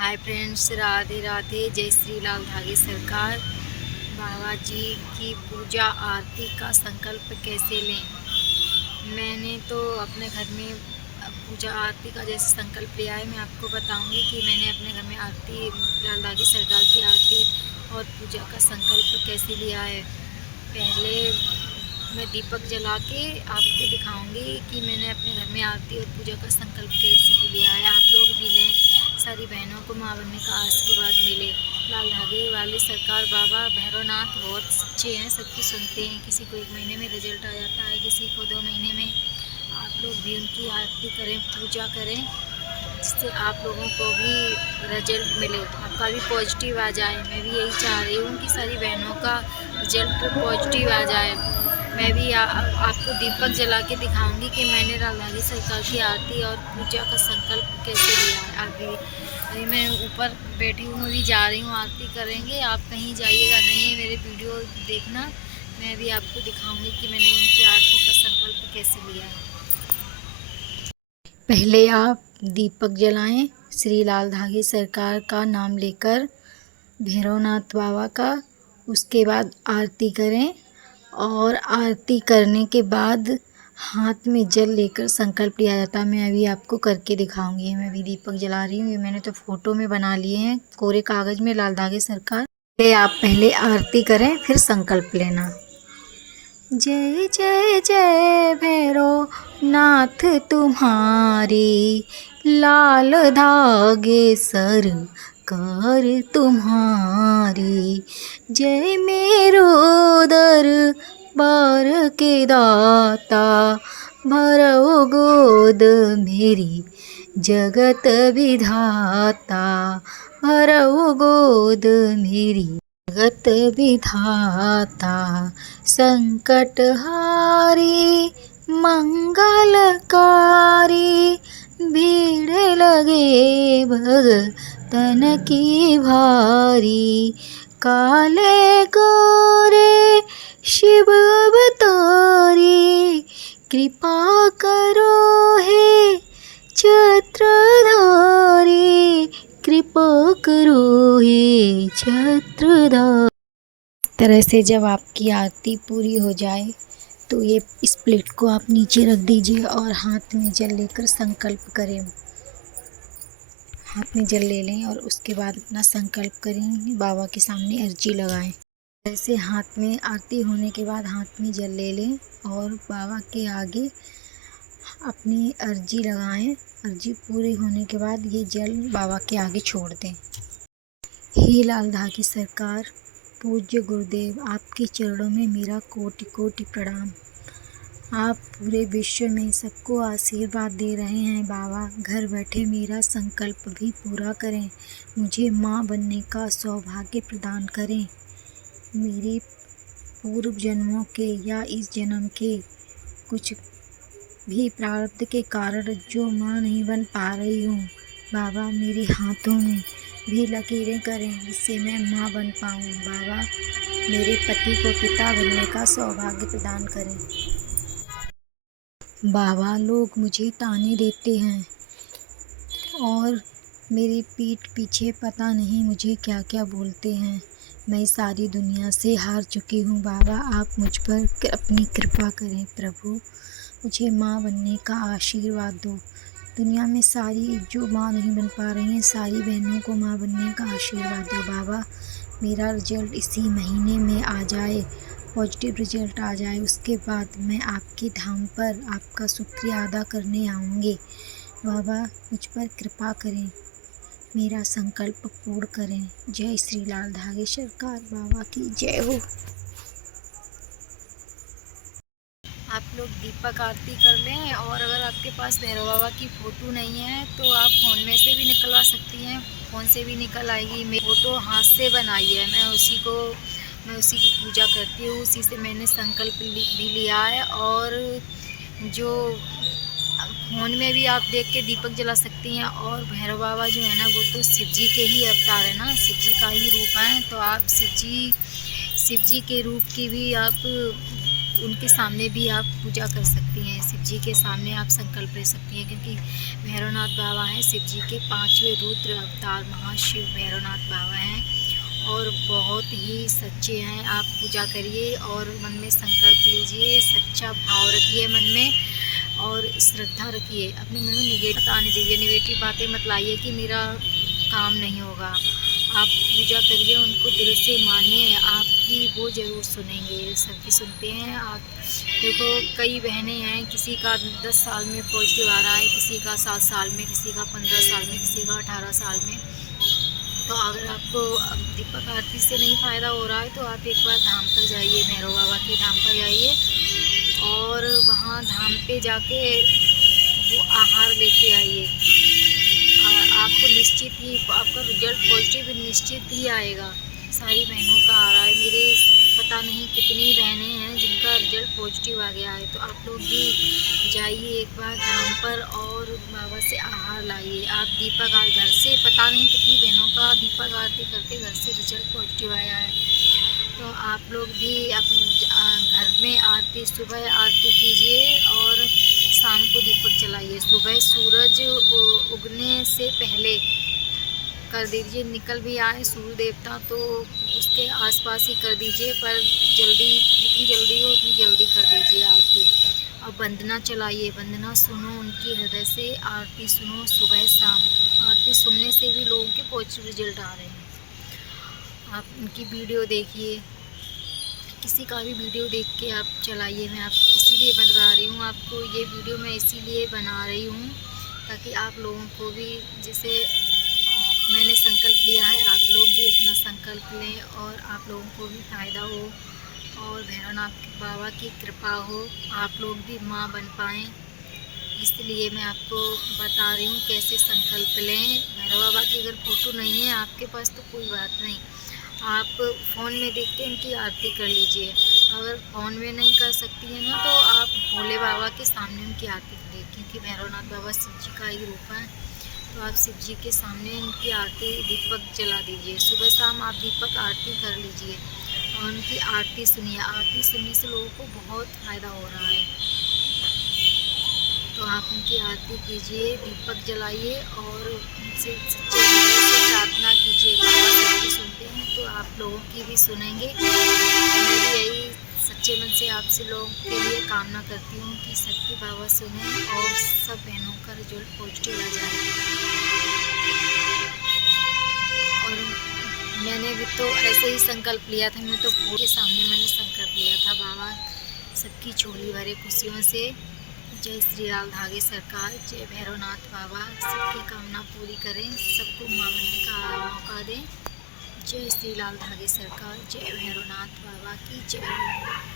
Hi friends, Radhe Radhe. जय श्री लाल धागे सरकार। बाबा जी की पूजा आरती का संकल्प कैसे लें। मैंने तो अपने घर में पूजा आरती का जैसे संकल्प लिया है, मैं आपको बताऊंगी कि मैंने अपने घर में आरती, लाल धागे सरकार की आरती और पूजा का संकल्प कैसे लिया है। पहले मैं दीपक जला के आपको दिखाऊंगी कि मैंने अपने घर में आरती और पूजा का संकल्प कैसे लिया है। आप लोग भी लें, सारी बहनों को माँ बनने का आशीर्वाद मिले। लाल धागे वाले सरकार बाबा भैरवनाथ बहुत अच्छे हैं, सबकी सुनते हैं। किसी को 1 महीने में रिजल्ट आ जाता है, किसी को 2 महीने में। आप लोग भी उनकी आरती करें, पूजा करें, जिससे आप लोगों को भी रिजल्ट मिले, आपका भी पॉजिटिव आ जाए। मैं भी यही चाह रही हूँ कि सारी बहनों का रिजल्ट पॉजिटिव आ जाए। मैं भी आपको दीपक जला के दिखाऊंगी कि मैंने लाल धागे सरकार की आरती और पूजा का संकल्प कैसे लिया है। अभी मैं ऊपर बैठी हूँ, अभी जा रही हूँ, आरती करेंगे। आप कहीं जाइएगा नहीं, मेरे वीडियो देखना। मैं भी आपको दिखाऊंगी कि मैंने उनकी आरती का संकल्प कैसे लिया है। पहले आप दीपक जलाएं, श्री लाल धागे सरकार का नाम लेकर, भैरवनाथ बाबा का। उसके बाद आरती करें और आरती करने के बाद हाथ में जल लेकर संकल्प लिया जाता है। मैं अभी आपको करके दिखाऊंगी। मैं अभी दीपक जला रही हूँ। ये मैंने तो फ़ोटो में बना लिए हैं, कोरे कागज़ में, लाल धागे सरकार। आप पहले आरती करें, फिर संकल्प लेना। जय जय जय भैरव नाथ तुम्हारी, लाल धागे सरकार तुम्हारी। जय मेरो दरबार के दाता, भरो गोद मेरी जगत विधाता, भरो गोद मेरी जगत विधाता। संकटहारी मंगलकारी, भीड़ लगे भगतन की भारी। काले गोरे शिव अवतारी, कृपा करो हे छत्रधारी, कृपा करो हे छत्रधारी। इस तरह से जब आपकी आरती पूरी हो जाए तो ये इस प्लेट को आप नीचे रख दीजिए और हाथ में जल लेकर संकल्प करें। हाथ में जल ले लें और उसके बाद अपना संकल्प करें, बाबा के सामने अर्जी लगाएं। ऐसे हाथ में आरती होने के बाद हाथ में जल ले लें और बाबा के आगे अपनी अर्जी लगाएं। अर्जी पूरी होने के बाद ये जल बाबा के आगे छोड़ दें। हे लाल धागे सरकार, पूज्य गुरुदेव, आपके चरणों में मेरा कोटि कोटि प्रणाम। आप पूरे विश्व में सबको आशीर्वाद दे रहे हैं बाबा। घर बैठे मेरा संकल्प भी पूरा करें, मुझे माँ बनने का सौभाग्य प्रदान करें। मेरे पूर्व जन्मों के या इस जन्म के कुछ भी प्रारब्ध के कारण जो माँ नहीं बन पा रही हूँ, बाबा मेरे हाथों में भी लकीरें करें जिससे मैं माँ बन पाऊँ। बाबा मेरे पति को पिता बनने का सौभाग्य प्रदान करें। बाबा लोग मुझे ताने देते हैं और मेरी पीठ पीछे पता नहीं मुझे क्या क्या बोलते हैं। मैं सारी दुनिया से हार चुकी हूँ। बाबा आप मुझ पर अपनी कृपा करें। प्रभु मुझे माँ बनने का आशीर्वाद दो। दुनिया में सारी जो माँ नहीं बन पा रही हैं, सारी बहनों को माँ बनने का आशीर्वाद दो। बाबा मेरा रिजल्ट इसी महीने में आ जाए, पॉजिटिव रिजल्ट आ जाए। उसके बाद मैं आपके धाम पर आपका शुक्रिया अदा करने आऊँगी। बाबा मुझ पर कृपा करें, मेरा संकल्प पूर्ण करें। जय श्री लाल धागे सरकार बाबा की जय हो। आप लोग दीपक आरती कर लें और अगर आपके पास भैरव बाबा की फ़ोटो नहीं है तो आप फ़ोन में से भी निकलवा सकती हैं, फ़ोन से भी निकल आएगी। मेरी फ़ोटो हाथ से बनाई है, मैं उसी की पूजा करती हूँ, उसी से मैंने संकल्प भी लिया है। और जो फ़ोन में भी आप देख के दीपक जला सकती हैं। और भैरव बाबा जो है ना, वो तो शिव जी के ही अवतार है ना, शिव जी का ही रूप है। तो आप शिव जी के रूप की भी आप उनके सामने भी आप पूजा कर सकती हैं। शिव जी के सामने आप संकल्प ले सकती हैं, क्योंकि भैरवनाथ बाबा हैं शिव जी के 5वें रुद्र अवतार महाशिव भैरवनाथ बाबा हैं और बहुत ही सच्चे हैं। आप पूजा करिए और मन में संकल्प लीजिए, सच्चा भाव रखिए मन में और श्रद्धा रखिए। अपने मन में निगेटिव आने दीजिए, निगेटिव बातें मत लाइए कि मेरा काम नहीं होगा। आप पूजा करिए, उनको दिल से मानिए, आपकी वो ज़रूर सुनेंगे, सबकी सुनते हैं। आप देखो, कई बहनें हैं, किसी का 10 साल में पॉजिटिव आ रहा है, किसी का 7 साल में, किसी का 15 साल में, किसी का 18 साल में। तो अगर आपको दीपक आरती से नहीं फ़ायदा हो रहा है तो आप एक बार धाम पर जाइए, भैरव बाबा के धाम पर जाइए और वहाँ धाम पे जाके वो आहार लेके आइए। आपको निश्चित ही आपका रिजल्ट पॉजिटिव निश्चित ही आएगा। सारी बहनों का आ रहा है, मेरे पता नहीं कितनी बहनें हैं जिनका रिजल्ट पॉजिटिव आ गया है। तो आप लोग भी जाइए एक बार धाम पर और बाबा से आहार लाइए। आप दीपक घर से, पता नहीं कितनी बहनों का दीपक आरती करके घर से रिजल्ट पॉजिटिव आया है। तो आप लोग भी घर में आरती, सुबह आरती कीजिए और शाम को दीपक जलाइए। सुबह सूरज उगने से पहले कर दीजिए, निकल भी आए सूर्य देवता तो उसके आसपास ही कर दीजिए, पर जल्दी, जितनी जल्दी हो उतनी जल्दी कर दीजिए आरती। और वंदना चलाइए, वंदना सुनो, उनकी हृदय से आरती सुनो सुबह शाम। आरती सुनने से भी लोगों के पॉजिटिव रिजल्ट आ रहे हैं। आप उनकी वीडियो देखिए, किसी का भी वीडियो देख के आप चलाइए। मैं आप इसीलिए बता रही हूँ आपको, ये वीडियो मैं इसीलिए बना रही हूँ ताकि आप लोगों को भी, जैसे मैंने संकल्प लिया है, आप लोग भी अपना संकल्प लें और आप लोगों को भी फ़ायदा हो और भैरवनाथ बाबा की कृपा हो, आप लोग भी माँ बन पाएँ। इसलिए मैं आपको बता रही हूँ कैसे संकल्प लें। भैरव बाबा की अगर फ़ोटो नहीं है आपके पास तो कोई बात नहीं, आप फ़ोन में देख के उनकी आरती कर लीजिए। अगर फ़ोन में नहीं कर सकती हैं ना तो आप भोले बाबा के सामने उनकी आरती करिए, क्योंकि भैरवनाथ बाबा शिव जी का ही रूप है। तो आप शिव जी के सामने उनकी आरती, दीपक जला दीजिए। सुबह शाम आप दीपक आरती कर लीजिए और उनकी आरती सुनिए। आरती सुनने से लोगों को बहुत फ़ायदा हो रहा है। तो आप उनकी आरती कीजिए, दीपक जलाइए और उनसे सच्चे हृदय से प्रार्थना कीजिए। बाबा सबकी सुनते हैं तो आप लोगों की भी सुनेंगे। मैं भी यही सच्चे मन से आपसे लोगों के लिए कामना करती हूँ कि सबकी बाबा सुने और सब बहनों का रिजल्ट पॉजिटिव आ जाए। और मैंने भी तो ऐसे ही संकल्प लिया था, मैं तो भोले के सामने मैंने संकल्प लिया था, बाबा सबकी झोली भरे खुशियों से। जय श्री लाल धागे सरकार, जय भैरवनाथ बाबा सबकी कामना पूरी करें, सबको माँ बनने का मौका दें। जय श्री लाल धागे सरकार, जय भैरवनाथ बाबा की जय।